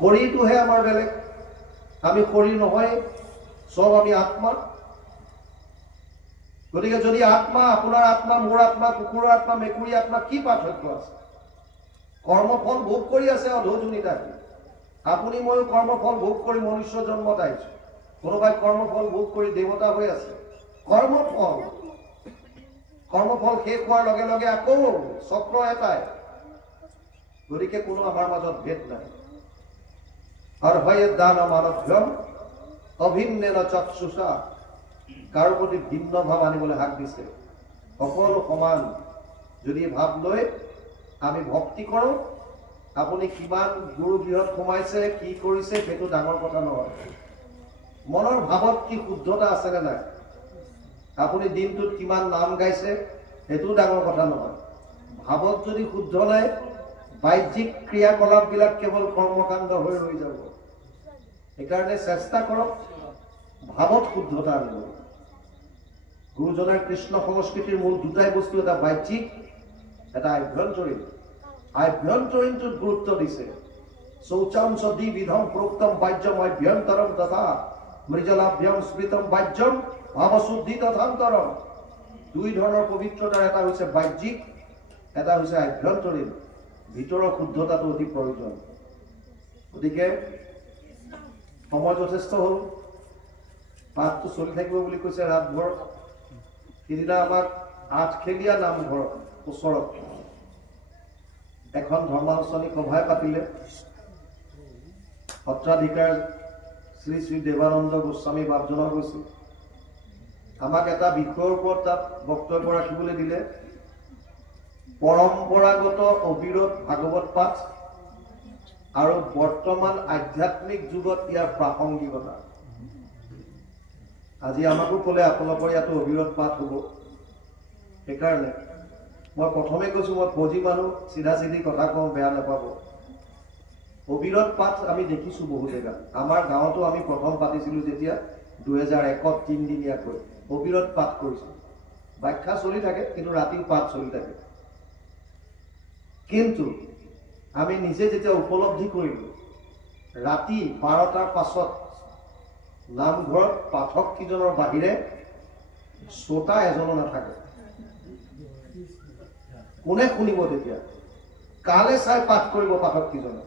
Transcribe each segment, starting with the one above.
শৰীৰটোহে আমাৰ বেলেগ, আমি শৰীৰ নহয়, চব আমি আত্মা। গতিকে যদি আত্মা, আপোনাৰ আত্মা, মোৰ আত্মা, কুকুৰৰ আত্মা, মেকুৰী আত্মা, কি পাৰ্থক্য আছে? কৰ্মফল ভোগ কৰি আছে অধোজনী থাকি। আপুনি ময়ো কৰ্মফল ভোগ কৰি মনুষ্য জন্মত আহিছো, কোনোবাই কৰ্মফল ভোগ কৰি দেৱতা হৈ আছে। কৰ্মফল শেষ হোৱাৰ লগে লগে আকৌ চক্ৰ এটাই। গতিকে কোনো আমাৰ মাজত ভেদ নাই। মানভ্যম অভিন্নেন চক্ষুষা, কাৰো প্ৰতি ভিন্ন ভাৱ আনিবলৈ হাক দিছে। সকলো সমান যদি ভাৱ লৈ আমি ভক্তি কৰোঁ, আপুনি কিমান গুৰু গৃহত সোমাইছে, কি কৰিছে, সেইটো ডাঙৰ কথা নহয়। মনৰ ভাৱত কি শুদ্ধতা আছে নে নাই, আপুনি দিনটোত কিমান নাম গাইছে, সেইটোও ডাঙৰ কথা নহয়। ভাৱত যদি শুদ্ধ নাই, বাহ্যিক ক্ৰিয়াকলাপবিলাক কেৱল কৰ্মকাণ্ড হৈ ৰৈ যাব। সেইকাৰণে চেষ্টা কৰক ভাৱত শুদ্ধতা আনিব। গুৰুজনাৰ কৃষ্ণ সংস্কৃতিৰ মূল দুটাই বস্তু, এটা বাহ্যিক, এটা আভ্যন্তৰীণ। আভ্যন্তৰীণটোত গুৰুত্ব দিছে। শৌচাম সদি বিধম প্ৰোক্তম বাহ্যম অভ্যন্তৰম তথা মৃজলাভ্যম স্মৃতম বাহ্যম ভাৱশুদ্ধি তথান্তৰম। দুই ধৰণৰ পবিত্ৰতাৰ, এটা হৈছে বাহ্যিক, এটা হৈছে আভ্যন্তৰীণ। ভিতৰৰ শুদ্ধতাটো অতি প্ৰয়োজন। গতিকে সময় যথেষ্ট হ'ল, পাঠটো চলি থাকিব বুলি কৈছে ৰাতভৰ। সিদিনা আমাক আঠখেলীয়া নামঘৰ ওচৰত এখন ধৰ্মানুষ্ঠানিক সভাই পাতিলে। সত্ৰাধিকাৰ শ্ৰী শ্ৰী দেৱানন্দ গোস্বামী বাপজনা গৈছিল। আমাক এটা বিষয়ৰ ওপৰত তাত বক্তব্য ৰাখিবলৈ দিলে। পৰম্পৰাগত অবিৰত ভাগৱত পাঠ আৰু বৰ্তমান আধ্যাত্মিক যুগত ইয়াৰ প্ৰাসংগিকতা। আজি আমাকো ক'লে আপোনালোকৰ ইয়াতো অবিৰত পাঠ হ'ব। সেইকাৰণে মই প্ৰথমে কৈছোঁ, মই ফৌজি মানুহ, চিধা চিধি কথা কওঁ, বেয়া নাপাব। অবিৰত পাঠ আমি দেখিছোঁ বহু জেগাত। আমাৰ গাঁৱতো আমি প্ৰথম পাতিছিলোঁ যেতিয়া 2001ত 3 দিনীয়াকৈ অবিৰত পাঠ কৰিছোঁ। ব্যাখ্যা চলি থাকে, কিন্তু ৰাতিও পাঠ চলি থাকে। কিন্তু আমি নিজে যেতিয়া উপলব্ধি কৰিলোঁ, ৰাতি 12টাৰ পাছত নামঘৰত পাঠক কিজনৰ বাহিৰে শ্ৰোতা এজনো নাথাকে। কোনে শুনিব তেতিয়া? কালে চাই পাঠ কৰিব পাঠক কিজনে?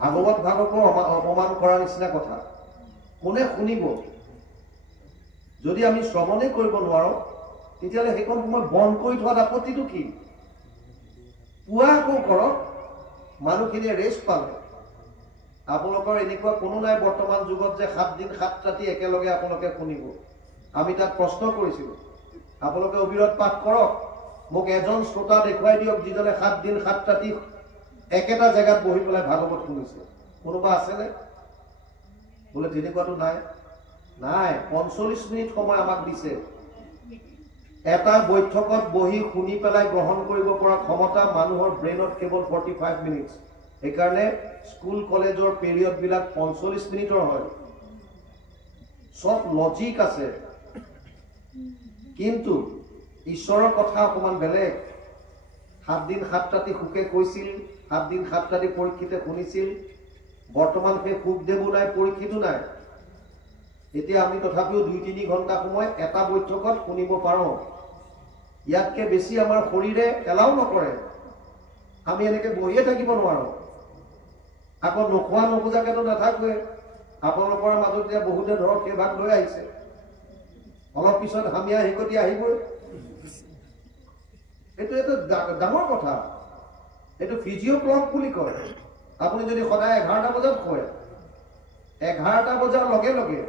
ভাগৱত ভাগৱতৰ অপমান কৰাৰ নিচিনা কথা। কোনে শুনিব? যদি আমি শ্ৰৱণেই কৰিব নোৱাৰো, তেতিয়াহ'লে সেইখন সময় বন্ধ কৰি থোৱাত আপত্তিটো কি? পুৱা আকৌ কৰক, মানুহখিনিয়ে ৰেষ্ট পালে। আপোনালোকৰ এনেকুৱা কোনো নাই বৰ্তমান যুগত যে 7 দিন 7 ৰাতি একেলগে আপোনালোকে শুনিব। আমি তাত প্ৰশ্ন কৰিছিলোঁ, আপোনালোকে অবিৰত পাঠ কৰক, মোক এজন শ্ৰোতা দেখুৱাই দিয়ক যিজনে 7 দিন 7 ৰাতি একেটা জেগাত বহি পেলাই ভাগৱত শুনিছে। কোনোবা আছেনে? বোলে তেনেকুৱাটো নাই। নাই, 45 মিনিট সময় আমাক দিছে। এটা বৈঠকত বহি শুনি পেলাই গ্ৰহণ কৰিব পৰা ক্ষমতা মানুহৰ ব্ৰেইনত কেৱল 45 মিনিট। সেইকাৰণে স্কুল কলেজৰ পিৰিয়ডবিলাক 45 মিনিটৰ হয়। চব লজিক আছে, কিন্তু ঈশ্বৰৰ কথা অকণমান বেলেগ। 7 দিন 7 ৰাতি সুখে কৈছিল, 7 দিন 7 ৰাতি পৰীক্ষিতে শুনিছিল। বৰ্তমান সেই সুখদেৱো নাই, পৰীক্ষিতো নাই। এতিয়া আমি তথাপিও 2-3 ঘণ্টা সময় এটা বৈঠকত শুনিব পাৰোঁ। ইয়াতকে বেছি আমাৰ শৰীৰে এলাও নকৰে। আমি এনেকৈ বহিয়ে থাকিব নোৱাৰোঁ। আকৌ নোখোৱা নোখোজাকেতো নাথাকোৱে। আপোনালোকৰ মাজত এতিয়া বহুতে ধৰক সেই ভাগ লৈ আহিছে, অলপ পিছত হামিয়া হিকটি আহিবই। এইটো ডাঙৰ কথা। এইটো ফিজিঅ' ক্লক বুলি কয়। আপুনি যদি সদায় 11টা বজাত শুৱে, 11টা বজাৰ লগে লগে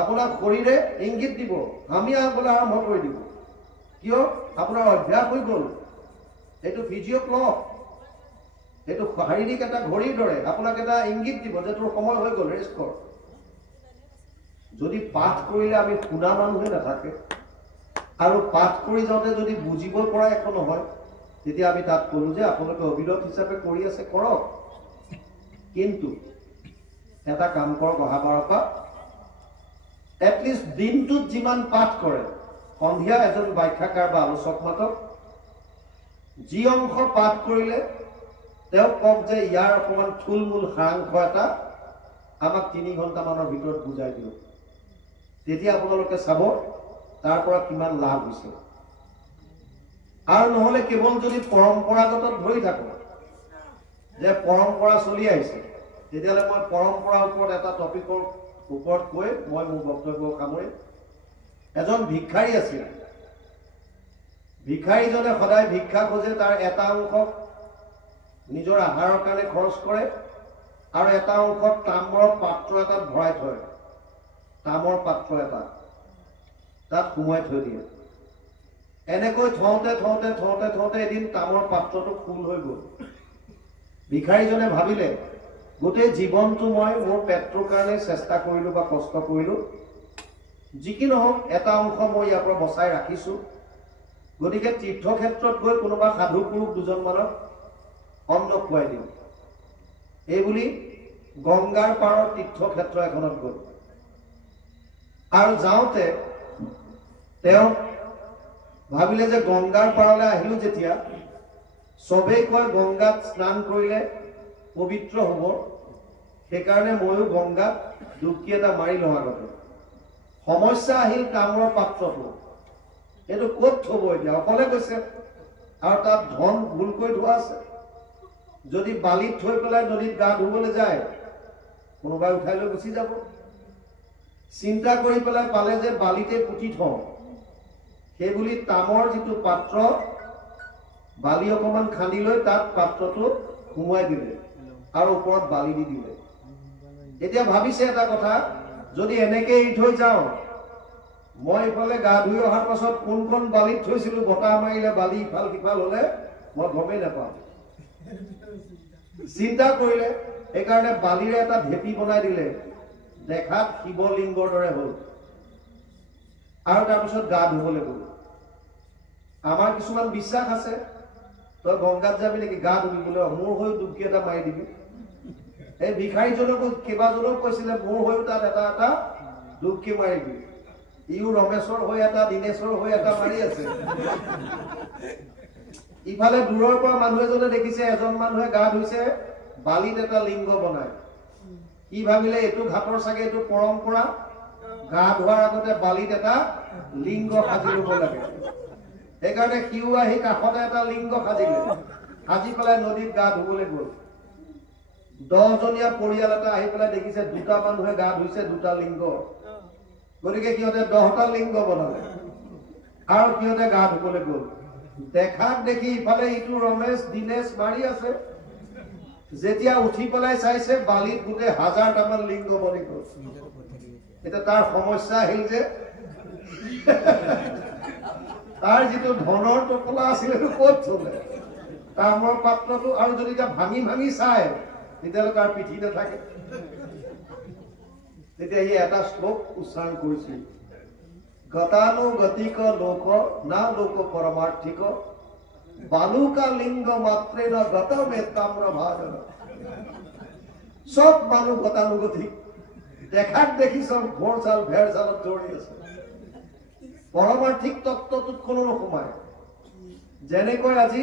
আপোনাৰ শৰীৰে ইংগিত দিব, হামিয়া হ'বলৈ আৰম্ভ কৰি দিব। কিয়? আপোনাৰ অভ্যাস হৈ গ'ল। এইটো ফিজিঅ' ক্লক, এইটো শাৰীৰিক এটা ঘড়ীৰ দৰে আপোনাক এটা ইংগিত দিব যে তোৰ সময় হৈ গ'ল, ৰেষ্ট কৰ। যদি পাঠ কৰিলে আমি শুনা মানুহে নাথাকে, আৰু পাঠ কৰি যাওঁতে যদি বুজিব পৰা একো নহয়, তেতিয়া আমি তাত ক'লো যে আপোনালোকে অবিৰত হিচাপে কৰি আছে, কৰক। কিন্তু এটা কাম কৰক, অহাবাৰৰ পৰা এটলিষ্ট দিনটোত যিমান পাঠ কৰে, সন্ধিয়া এজন ব্যাখ্যাকাৰ বা আলোচক মাতক। যি অংশ পাঠ কৰিলে তেওঁক কওক যে ইয়াৰ অকণমান থুলমূল সাৰাংশ এটা আমাক 3 ঘণ্টামানৰ ভিতৰত বুজাই দিয়ক। তেতিয়া আপোনালোকে চাব তাৰ পৰা কিমান লাভ হৈছে। আৰু নহলে কেৱল যদি পৰম্পৰাগত ধৰি থাকো যে পৰম্পৰা চলি আহিছে, তেতিয়াহ'লে মই পৰম্পৰাৰ ওপৰত এটা টপিকৰ ওপৰত কৈ মই মোৰ বক্তব্য সামৰিম। এজন ভিক্ষাৰী আছিল। ভিক্ষাৰীজনে সদায় ভিক্ষা খোজে, তাৰ এটা অংশ নিজৰ আহাৰৰ কাৰণে খৰচ কৰে আৰু এটা অংশ তামৰ পাত্ৰ এটাত ভৰাই থয়। তামৰ পাত্ৰ এটা তাত সোমোৱাই থৈ দিয়ে। এনেকৈ থওঁতে থওঁতে থওঁতে থওঁতে এদিন তামৰ পাত্ৰটো ফুল হৈ গ'ল। ভিক্ষাৰীজনে ভাবিলে, গোটেই জীৱনটো মই মোৰ পেটটোৰ কাৰণে চেষ্টা কৰিলো বা কষ্ট কৰিলো, যি কি নহওক এটা অংশ মই ইয়াৰ পৰা বচাই ৰাখিছো। গতিকে তীৰ্থক্ষেত্ৰত গৈ কোনোবা সাধু পুৰুষ দুজনমানক অন্ন খুৱাই দিওঁ। এইবুলি গংগাৰ পাৰৰ তীৰ্থক্ষেত্ৰ এখনত গ'ল। আৰু যাওঁতে তেওঁ ভাবিলে যে গংগাৰ পাৰলৈ আহিলো যেতিয়া, চবেই কয় গংগাত স্নান কৰিলে পবিত্ৰ হ'ব, সেইকাৰণে ময়ো গংগাত ডুবকি এটা মাৰি লওঁ আগতে। সমস্যা আহিল তামৰ পাত্ৰটো, এইটো ক'ত থব এতিয়া? অকলে গৈছে আৰু তাত ধন ভুলকৈ ধোৱা আছে। যদি বালিত থৈ পেলাই নদীত গা ধুবলৈ যায়, কোনোবাই উঠাই লৈ গুচি যাব। চিন্তা কৰি পেলাই পালে যে বালিতে পুতি থওঁ, সেইবুলি তামৰ যিটো পাত্ৰ, বালি অকমান খান্দি লৈ তাত পাত্ৰটো সোমোৱাই দিলে আৰু ওপৰত বালি দি দিলে। এতিয়া ভাবিছে এটা কথা, যদি এনেকে এৰি থৈ যাওঁ, মই ইফালে গা ধুই অহাৰ পাছত কোনখন বালিত থৈছিলো, বতাহ মাৰিলে বালি ইফাল সিফাল হলে মই গমেই নাপাওঁ। চিন্তা কৰিলে, সেইকাৰণে বালিৰে এটা ভেটি বনাই দিলে, দেখাত শিৱলিংগৰ দৰে হল। আৰু তাৰপিছত গা ধুবলৈ গ'ল। আমাৰ কিছুমান বিশ্বাস আছে, তই গংগাত যাবি নেকি, গা ধুবি বোলে, মোৰ হৈ ডুবকি এটা মাৰি দিবি। এই ভিক্ষাৰীজনকো কেইবাজনক কৈছিলে, মোৰ হৈও তাত এটা এটা ডুবকি মাৰিবি। ইও ৰমেশৰ হৈ এটা, দীনেশৰ হৈ এটা মাৰি আছে। ইফালে দূৰৰ পৰা মানুহ এজনে দেখিছে, এজন মানুহে গা ধুইছে, বালিত এটা লিংগ বনায়। ই ভাবিলে এইটো ঘাটৰ চাগে এইটো পৰম্পৰা, গা ধোৱাৰ আগতে বালিত এটা লিংগ সাজি লব লাগে। সেইকাৰণে সিও আহি কাষতে এটা লিংগ সাজিলে, সাজি পেলাই নদীত গা ধুবলৈ গ'ল। 10জনীয়া পৰিয়াল এটা আহি পেলাই দেখিছে দুটা মানুহে গা ধুইছে, দুটা লিংগ। গতিকে সিহঁতে 10টা লিংগ বনালে আৰু সিহঁতে গা ধুবলৈ গ'ল। দেখাক দেখি ইফালে ইটো ৰমেশ দীনেশ মাৰি আছে। যেতিয়া উঠি পেলাই চাইছে, বালিত গোটেই 1000টামান লিংগ বনি গ'ল। এতিয়া তাৰ সমস্যা আহিল যে তাৰ যিটো ধনৰ টোপোলা আছিল সেইটো ক'ত থলে? তামৰ পাত্ৰটো। আৰু যদি এতিয়া ভাঙি ভাঙি চাই, তেতিয়াহ'লে তাৰ পিঠি নাথাকে। তেতিয়া সি এটা শ্লোক উচ্চাৰণ কৰিছিল, গতানুগতিক লোক না লোক পৰমাৰ্থিক, বালুকা লিংগ মাত্ৰে ন গতমে তাম্ৰ ভাজন। চব মানুহ গতানুগতিক, দেখাক দেখি চব ঘোৰ চাল ভেৰ চালত দৌৰি আছে। পৰমাৰ্থিক তত্ত্বটোত কোনো নোসোমায়। যেনেকৈ আজি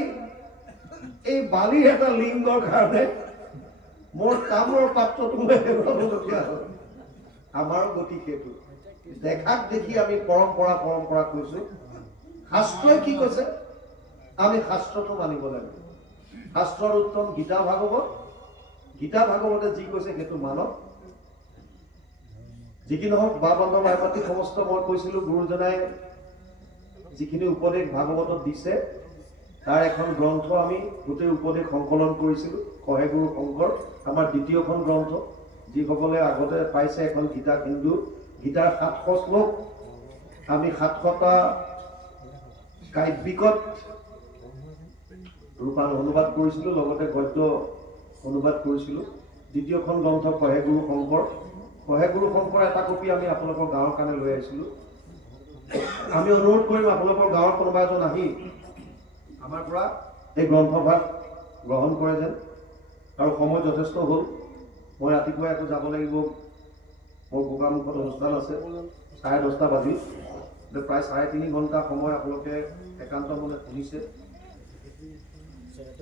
এই বালিৰ এটা লিংগৰ কাৰণে মোৰ তামৰ পাত্ৰটো মই হেৰুৱাবলগীয়া হ'ল। আমাৰো গতি সেইটো। দেখাক দেখি আমি পৰম্পৰা পৰম্পৰা কৈছো। শাস্ত্ৰই কি কৈছে, আমি শাস্ত্ৰটো মানিব লাগে। শাস্ত্ৰৰ উত্তম গীতা ভাগৱত। গীতা ভাগৱতে যি কৈছে সেইটো মানক। যি কি নহওক, বাবন্ধ ভাইপাতি সমস্ত মই কৈছিলো, গুৰুজনাই যিখিনি উপদেশ ভাগৱতত দিছে, তাৰ এখন গ্ৰন্থ আমি গোটেই উপদেশ সংকলন কৰিছিলো। কহে গুৰু শংকৰ, আমাৰ দ্বিতীয়খন গ্ৰন্থ। যিসকলে আগতে পাইছে এখন গীতা হিন্দু, গীতাৰ 700 শ্লোক আমি 700টা কাব্যিকত অনুবাদ কৰিছিলো, লগতে গদ্য অনুবাদ কৰিছিলো। দ্বিতীয়খন গ্ৰন্থ কহে গুৰু শংকৰ। কহে গুৰু শংকৰ এটা কপি আমি আপোনালোকৰ গাঁৱৰ কাৰণে লৈ আহিছিলো। আমি অনুৰোধ কৰিম আপোনালোকৰ গাঁৱৰ কোনোবা এজন আহি আমাৰ পৰা এই গ্ৰন্থভাগ গ্ৰহণ কৰে যেন। আৰু সময় যথেষ্ট হ'ল, মই ৰাতিপুৱা আকৌ যাব লাগিব, মোৰ গোগামুখত অনুষ্ঠান আছে। 10:30 বাজিল। প্ৰায় 3.5 ঘণ্টা সময় আপোনালোকে একান্ত মনে শুনিছে।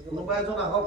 কোনোবা এজন আহক।